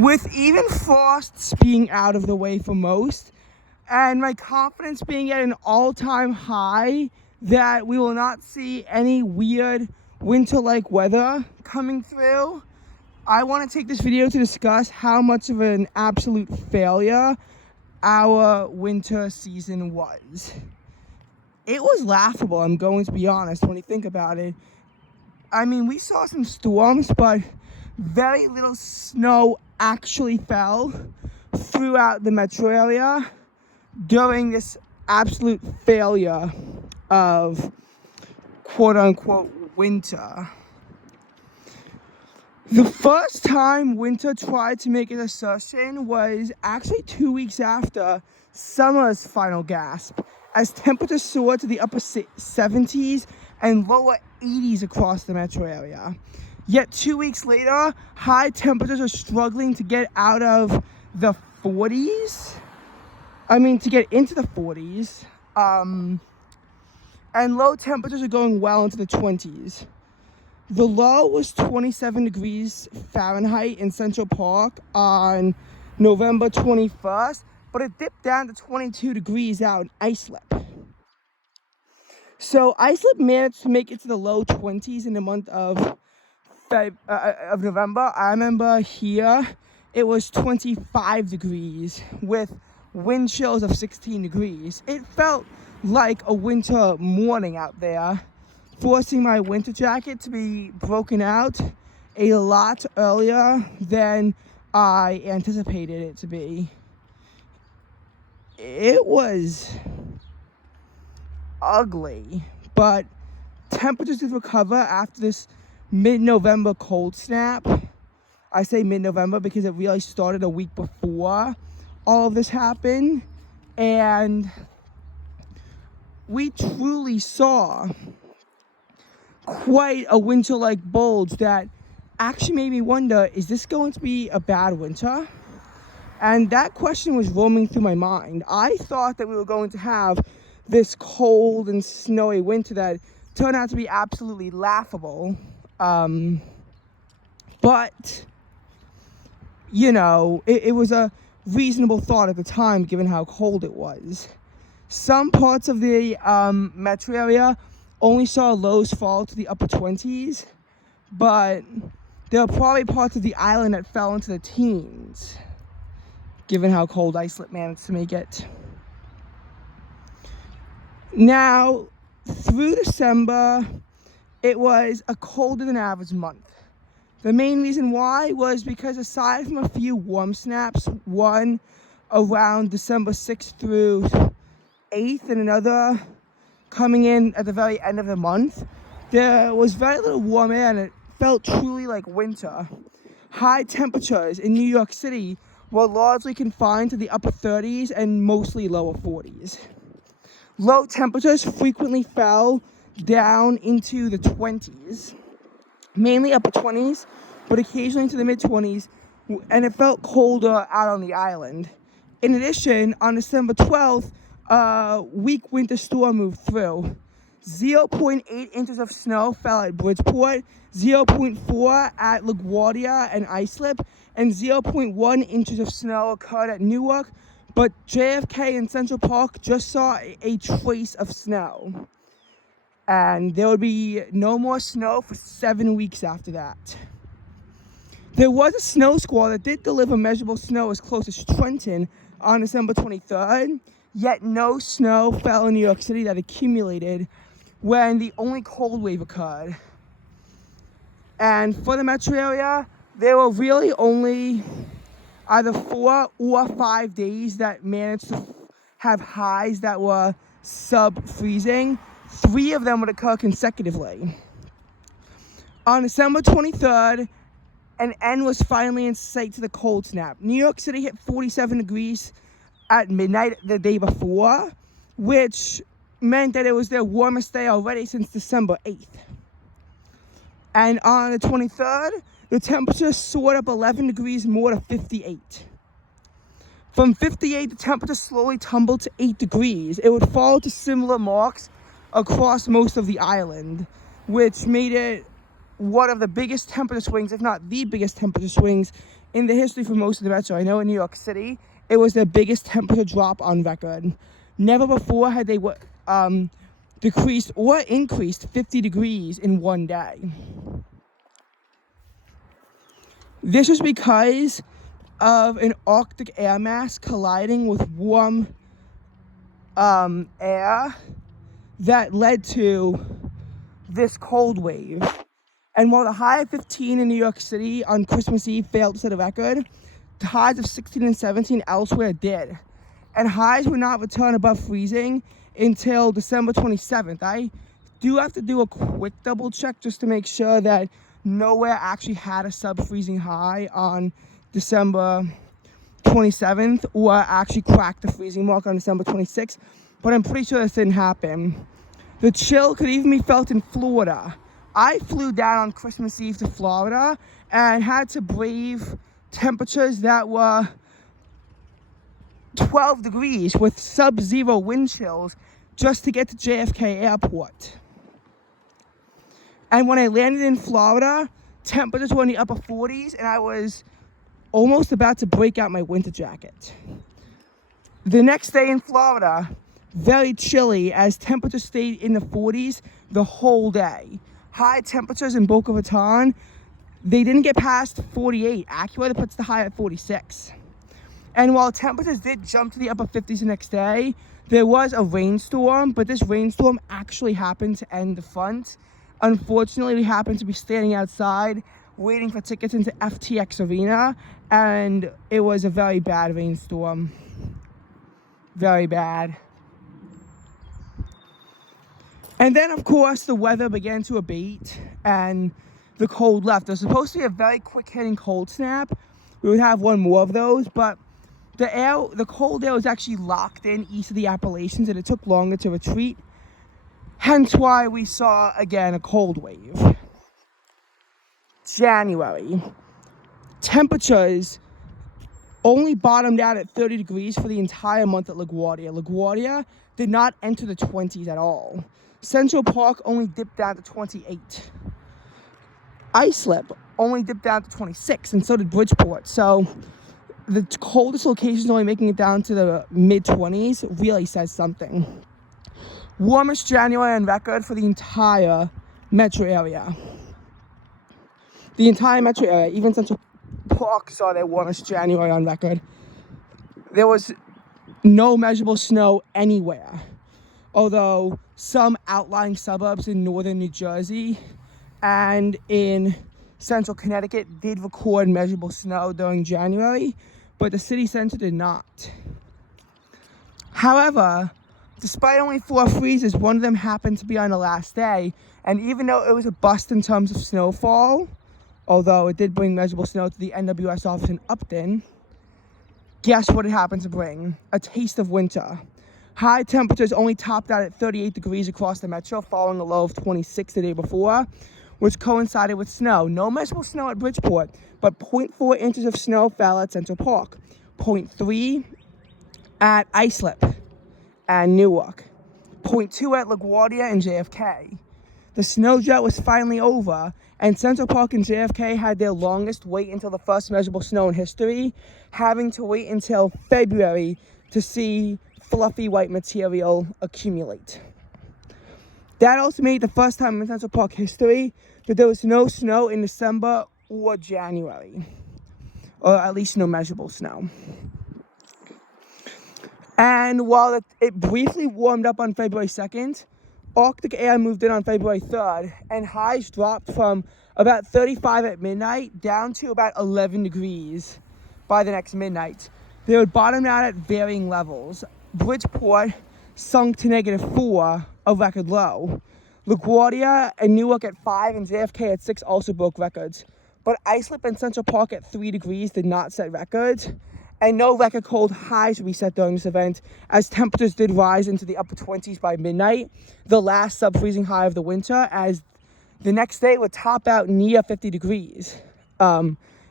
with even frosts being out of the way for most, and my confidence being at an all-time high that we will not see any weird winter-like weather coming through, I want to take this video to discuss how much of an absolute failure our winter season was. It was laughable, I'm going to be honest, when you think about it. I mean, we saw some storms, but very little snow actually fell throughout the metro area during this absolute failure of quote-unquote winter. The first time winter tried to make its assertion was actually 2 weeks after summer's final gasp, as temperatures soared to the upper 70s and lower 80s across the metro area. Yet 2 weeks later, high temperatures are struggling to get out of the 40s. To get into the 40s. And low temperatures are going well into the 20s. The low was 27 degrees Fahrenheit in Central Park on November 21st, but it dipped down to 22 degrees out in Islip. So Islip managed to make it to the low 20s in the month of November. I remember here it was 25 degrees with wind chills of 16 degrees. It felt like a winter morning out there, forcing my winter jacket to be broken out a lot earlier than I anticipated it to be. It was ugly, but temperatures did recover after this mid-November cold snap. I say mid-November because it really started a week before all of this happened, and we truly saw quite a winter-like bulge that actually made me wonder, is this going to be a bad winter? And that question was roaming through my mind. I thought that we were going to have this cold and snowy winter that turned out to be absolutely laughable. But, it was a reasonable thought at the time given how cold it was. Some parts of the metro area only saw lows fall to the upper 20s, but there are probably parts of the island that fell into the teens, given how cold Islip managed to make it. Now, through December, it was a colder than average month. The main reason why was because aside from a few warm snaps, one around December 6th through 8th and another coming in at the very end of the month, there was very little warm air and it felt truly like winter. High temperatures in New York City were largely confined to the upper 30s and mostly lower 40s. Low temperatures frequently fell down into the 20s, mainly upper 20s, but occasionally into the mid-20s, and it felt colder out on the island. In addition, on December 12th, a weak winter storm moved through. 0.8 inches of snow fell at Bridgeport, 0.4 at LaGuardia and Islip, and 0.1 inches of snow occurred at Newark, but JFK and Central Park just saw a trace of snow. And there would be no more snow for 7 weeks after that. There was a snow squall that did deliver measurable snow as close as Trenton on December 23rd, yet no snow fell in New York City that accumulated when the only cold wave occurred. And for the metro area, there were really only either 4 or 5 days that managed to have highs that were sub-freezing. 3 of them would occur consecutively. On December 23rd, an end was finally in sight to the cold snap. New York City hit 47 degrees at midnight the day before, which meant that it was their warmest day already since December 8th. And on the 23rd, the temperature soared up 11 degrees more to 58. From 58, the temperature slowly tumbled to 8 degrees. It would fall to similar marks across most of the island, which made it one of the biggest temperature swings, if not the biggest temperature swings, in the history for most of the metro. I know in New York City, it was the biggest temperature drop on record. Never before had they decreased or increased 50 degrees in one day. This was because of an Arctic air mass colliding with warm air that led to this cold wave. And while the high of 15 in New York City on Christmas Eve failed to set a record, the highs of 16 and 17 elsewhere did. And highs would not return above freezing until December 27th. I do have to do a quick double check just to make sure that nowhere actually had a sub-freezing high on December 27th or actually cracked the freezing mark on December 26th, but I'm pretty sure this didn't happen. The chill could even be felt in Florida. I flew down on Christmas Eve to Florida and had to brave temperatures that were 12 degrees with sub-zero wind chills just to get to JFK Airport. And when I landed in Florida, temperatures were in the upper 40s and I was almost about to break out my winter jacket. The next day in Florida, very chilly as temperatures stayed in the 40s the whole day. High temperatures in Boca Raton, they didn't get past 48. AccuWeather puts the high at 46. And while temperatures did jump to the upper 50s the next day, there was a rainstorm, but this rainstorm actually happened to end the front. Unfortunately, we happened to be standing outside waiting for tickets into FTX Arena, and it was a very bad rainstorm. Very bad. And then, of course, the weather began to abate and the cold left. There was supposed to be a very quick-hitting cold snap. We would have one more of those, but the cold air was actually locked in east of the Appalachians and it took longer to retreat. Hence why we saw, again, a cold wave. January. Temperatures only bottomed out at 30 degrees for the entire month at LaGuardia. LaGuardia did not enter the 20s at all. Central Park only dipped down to 28. Islip only dipped down to 26, and so did Bridgeport. So the coldest locations only making it down to the mid-20s really says something. Warmest January on record for the entire metro area. The entire metro area, even Central Park saw their warmest January on record. There was no measurable snow anywhere, although some outlying suburbs in northern New Jersey and in central Connecticut did record measurable snow during January, but the city center did not. However, despite only 4 freezes, one of them happened to be on the last day, and even though it was a bust in terms of snowfall, although it did bring measurable snow to the NWS office in Upton, guess what it happened to bring? A taste of winter. High temperatures only topped out at 38 degrees across the metro, following a low of 26 the day before, which coincided with snow. No measurable snow at Bridgeport, but 0.4 inches of snow fell at Central Park, 0.3 at Islip and Newark, 0.2 at LaGuardia and JFK. The snow drought was finally over, and Central Park and JFK had their longest wait until the first measurable snow in history, having to wait until February to see fluffy white material accumulate. That also made it the first time in Central Park history that there was no snow in December or January, or at least no measurable snow. And while it briefly warmed up on February 2nd, Arctic air moved in on February 3rd, and highs dropped from about 35 at midnight down to about 11 degrees by the next midnight. They would bottom out at varying levels. Bridgeport sunk to -4, a record low. LaGuardia and Newark at 5 and JFK at 6 also broke records. But Islip and Central Park at 3 degrees did not set records. And no record cold highs would be set during this event, as temperatures did rise into the upper 20s by midnight, the last sub-freezing high of the winter, as the next day would top out near 50 degrees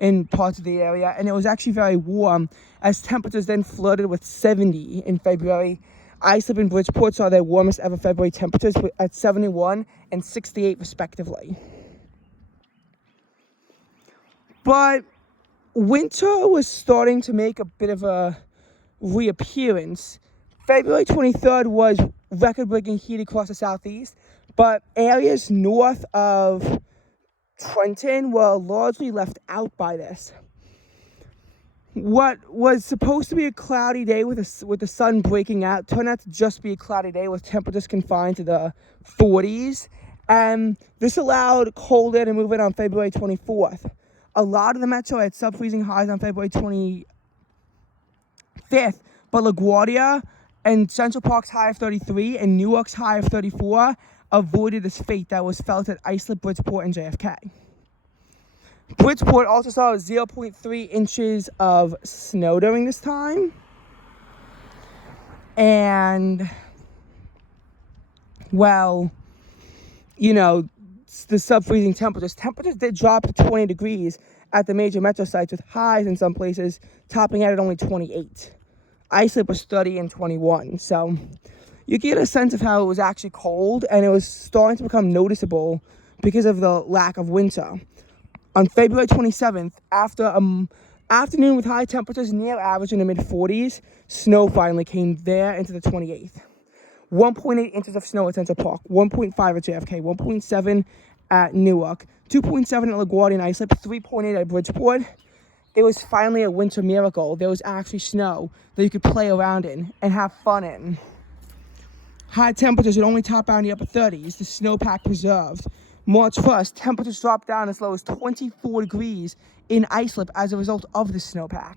in parts of the area. And it was actually very warm, as temperatures then flirted with 70 in February. Islip and Bridgeport saw their warmest ever February temperatures at 71 and 68 respectively. But winter was starting to make a bit of a reappearance. February 23rd was record-breaking heat across the southeast, but areas north of Trenton were largely left out by this. What was supposed to be a cloudy day with the sun breaking out turned out to just be a cloudy day with temperatures confined to the 40s. And this allowed cold air to move in on February 24th. A lot of the metro had sub-freezing highs on February 25th, but LaGuardia and Central Park's high of 33 and Newark's high of 34 avoided this fate that was felt at Islip, Bridgeport, and JFK. Bridgeport also saw 0.3 inches of snow during this time. And, well, you know, the sub-freezing temperatures. Temperatures did drop to 20 degrees at the major metro sites, with highs in some places topping out at only 28. Islip was 30 and 21. So you get a sense of how it was actually cold, and it was starting to become noticeable because of the lack of winter. On February 27th, after an afternoon with high temperatures near average in the mid-40s, snow finally came there into the 28th. 1.8 inches of snow at Central Park, 1.5 at JFK, 1.7 at Newark, 2.7 at LaGuardia and Islip, 3.8 at Bridgeport. It was finally a winter miracle. There was actually snow that you could play around in and have fun in. High temperatures would only top out in the upper 30s, the snowpack preserved. March 1st, temperatures dropped down as low as 24 degrees in Islip as a result of the snowpack.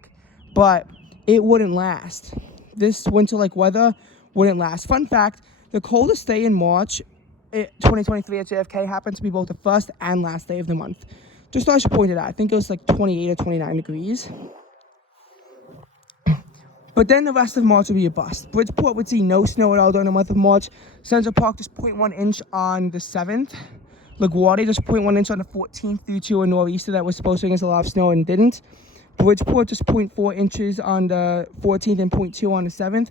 But it wouldn't last. This winter-like weather wouldn't last. Fun fact, the coldest day in March 2023 at JFK happened to be both the first and last day of the month. Just thought I should point it out. I think it was like 28 or 29 degrees. But then the rest of March would be a bust. Bridgeport would see no snow at all during the month of March. Central Park just 0.1 inch on the 7th. LaGuardia just 0.1 inch on the 14th due to a nor'easter that was supposed to bring us a lot of snow and didn't. Bridgeport just 0.4 inches on the 14th and 0.2 on the 7th.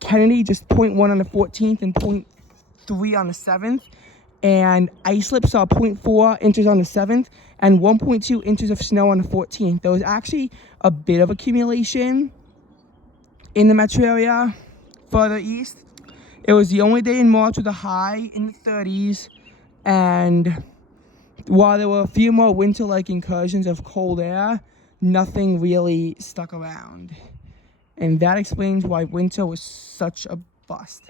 Kennedy just 0.1 on the 14th and 0.3 on the 7th. And Islip saw 0.4 inches on the 7th and 1.2 inches of snow on the 14th. There was actually a bit of accumulation in the metro area further east. It was the only day in March with a high in the 30s. And while there were a few more winter-like incursions of cold air, nothing really stuck around. And that explains why winter was such a bust.